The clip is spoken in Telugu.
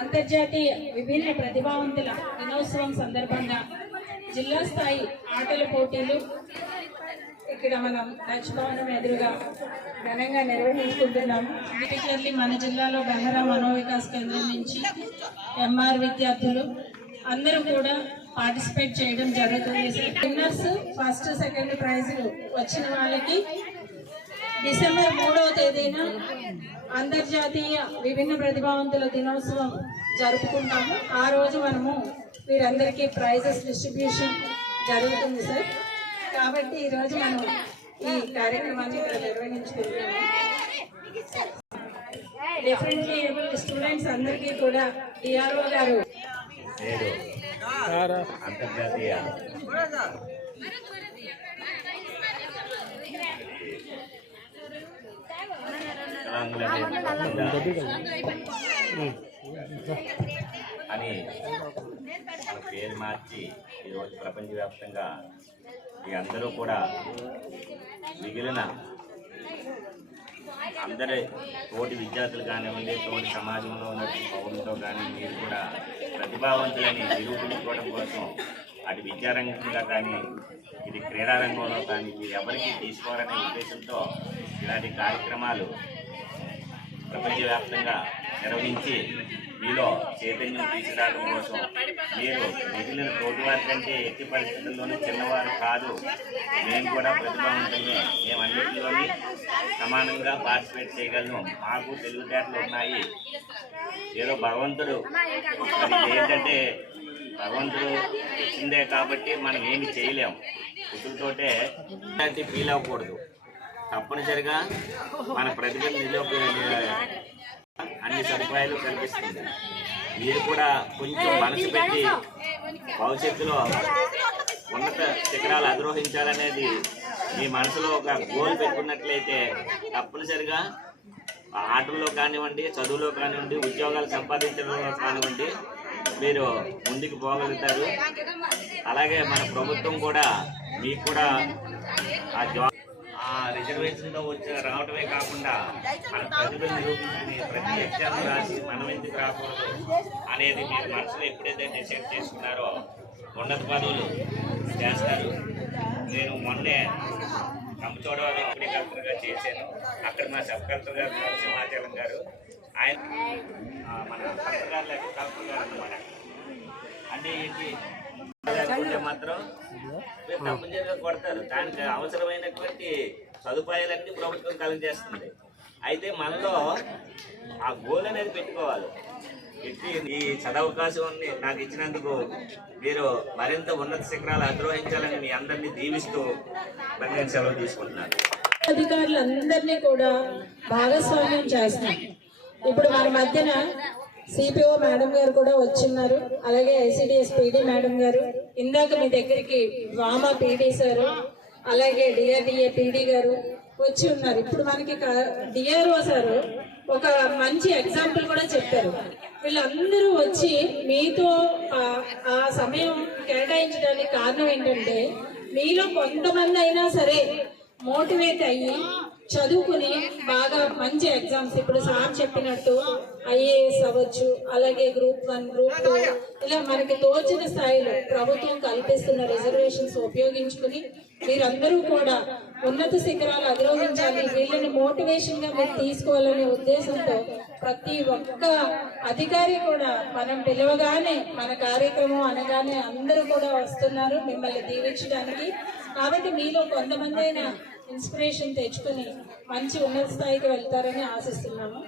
అంతర్జాతీయ విభిన్న ప్రతిభావంతుల దినోత్సవం సందర్భంగా జిల్లా స్థాయి ఆటల పోటీలు ఇక్కడ మనం టచ్ భవనం ఎదురుగా ఘనంగా నిర్వహించుకుంటున్నాము. పర్టికులర్లీ మన జిల్లాలో బెహరా మనోవికాస్ కేంద్రం నుంచి ఎంఆర్ విద్యార్థులు అందరూ కూడా పార్టిసిపేట్ చేయడం జరుగుతుంది. విన్నర్స్ ఫస్ట్ సెకండ్ ప్రైజులు వచ్చిన వాళ్ళకి డిసెంబర్ 3వ తేదీన అంతర్జాతీయ విభిన్న ప్రతిభావంతుల దినోత్సవం జరుపుకుంటాము. ఆ రోజు మనము వీరందరికీ ప్రైజెస్ డిస్ట్రిబ్యూషన్ జరుగుతుంది సార్. కాబట్టి ఈరోజు మనం ఈ కార్యక్రమాన్ని ఇక్కడ నిర్వహించుకుంటున్నాము. డిఫరెంట్లీ ఏబుల్ స్టూడెంట్స్ అందరికీ కూడా డిఆర్ఓ గారు అంతర్జాతీయ అని మన పేరు మార్చి ఈరోజు ప్రపంచవ్యాప్తంగా ఈ అందరూ కూడా మిగిలిన అందరి తోటి విద్యార్థులు కానివ్వండి, తోటి సమాజంలో ఉన్న పౌరులతో కానీ మీరు కూడా ప్రతిభావంతులని నిరూపించుకోవడం కోసం అటు విద్యారంగంగా కానీ ఇది క్రీడారంగంలో కానీ మీరు ఎవరికి తీసుకోవాలనే ఉద్దేశంతో ఇలాంటి కార్యక్రమాలు ప్రపంచవ్యాప్తంగా నిర్వహించి మీలో చైతన్యం తీసుకురావడం కోసం మీరు మిగిలిన తోటివారి కంటే ఎట్టి పరిస్థితుల్లోనూ చిన్నవారు కాదు, మేము కూడా ప్రతిభావంతులే, మేము అన్నింటిలోని సమానంగా పార్టిసిపేట్ చేయగలను, మాకు తెలివితేటలు ఉన్నాయి. ఏదో భగవంతుడు ఏంటంటే భగవంతుడు ఇచ్చిందే కాబట్టి మనం ఏమి చేయలేము. పుట్టులతోటే ఫీల్ అవ్వకూడదు. తప్పనిసరిగా మన ప్రతిభను అన్ని సదుపాయాలు కల్పిస్తుంది. మీరు కూడా కొంచెం మనసు పెట్టి భవిష్యత్తులో ఉన్నత శిఖరాలు అధిరోహించాలనేది మీ మనసులో ఒక గోల్ పెట్టుకున్నట్లయితే తప్పనిసరిగా ఆటల్లో కానివ్వండి, చదువులో కానివ్వండి, ఉద్యోగాలు సంపాదించడంలో కానివ్వండి మీరు ముందుకు పోగలుగుతారు. అలాగే మన ప్రభుత్వం కూడా మీకు కూడా ఆ రిజర్వేషన్తో రావడమే కాకుండా మన ప్రతిభను నిరూపించుకుని ప్రతి ఎగ్జామ్ రాసి మనం ఎందుకు రాకూడదు అనేది మీరు మనసులో ఎప్పుడైతే డిసైడ్ చేసుకున్నారో ఉన్నత పదవులు చేస్తారు. నేను మొన్నే కంపచోడవరం అప్పుడే కలెక్టర్గా చేశాను. అక్కడ మా సబ్ కలెక్టర్ గారు సింహాచలం గారు, ఆయన మన కలెక్టర్ గారు లేక కలెక్టర్ గారు అన్నమాట. అంటే ఏంటి లేకుంటే మాత్రం మీరు తప్పనిసరిగా కొడతారు. దానికి అవసరమైనటువంటి సదుపాయాలన్నీ ప్రభుత్వం కలుగజేస్తుంది. అయితే మనలో ఆ గోల్ అనేది పెట్టుకోవాలి. ఈ చదవకాశాన్ని నాకు ఇచ్చినందుకు మీరు మరింత ఉన్నత శిఖరాలు అధిరోహించాలని మీ అందరినీ దీవిస్తూ మరి నేను సెలవు తీసుకుంటున్నాను. అధికారులందరినీ కూడా భాగస్వామ్యం చేస్తున్నాం. ఇప్పుడు మన మధ్యన సిపిఓ మేడం గారు కూడా వచ్చిన్నారు, అలాగే ఐసిడిఎస్ పీడీ మేడం గారు, ఇందాక మీ దగ్గరికి వామా పీడీ సారు, అలాగే డిఆర్డిఏ పీడీ గారు వచ్చి ఉన్నారు. ఇప్పుడు మనకి డిఆర్ఓ సారు ఒక మంచి ఎగ్జాంపుల్ కూడా చెప్పారు. వీళ్ళందరూ వచ్చి మీతో ఆ సమయం కేటాయించడానికి కారణం ఏంటంటే మీలో కొంతమంది అయినా సరే మోటివేట్ అయ్యి చదువుకుని బాగా మంచి ఎగ్జామ్స్, ఇప్పుడు సార్ చెప్పినట్టు ఐఏఎస్ అవ్వచ్చు, అలాగే గ్రూప్ 1, గ్రూప్ 2 ఇలా మనకి తోచిన స్థాయిలో ప్రభుత్వం కల్పిస్తున్న రిజర్వేషన్స్ ఉపయోగించుకుని మీరందరూ కూడా ఉన్నత శిఖరాలు అధిరోహించాలి, వీళ్ళని మోటివేషన్ గా మీరు తీసుకోవాలనే ఉద్దేశంతో ప్రతి ఒక్క అధికారి కూడా మనం పిలవగానే మన కార్యక్రమం అనగానే అందరూ కూడా వస్తున్నారు మిమ్మల్ని దీవించడానికి. కాబట్టి మీలో కొంతమంది అయినా ఇన్స్పిరేషన్ తెచ్చుకుని మంచి ఉన్నత స్థాయికి వెళ్తారని ఆశిస్తున్నాము.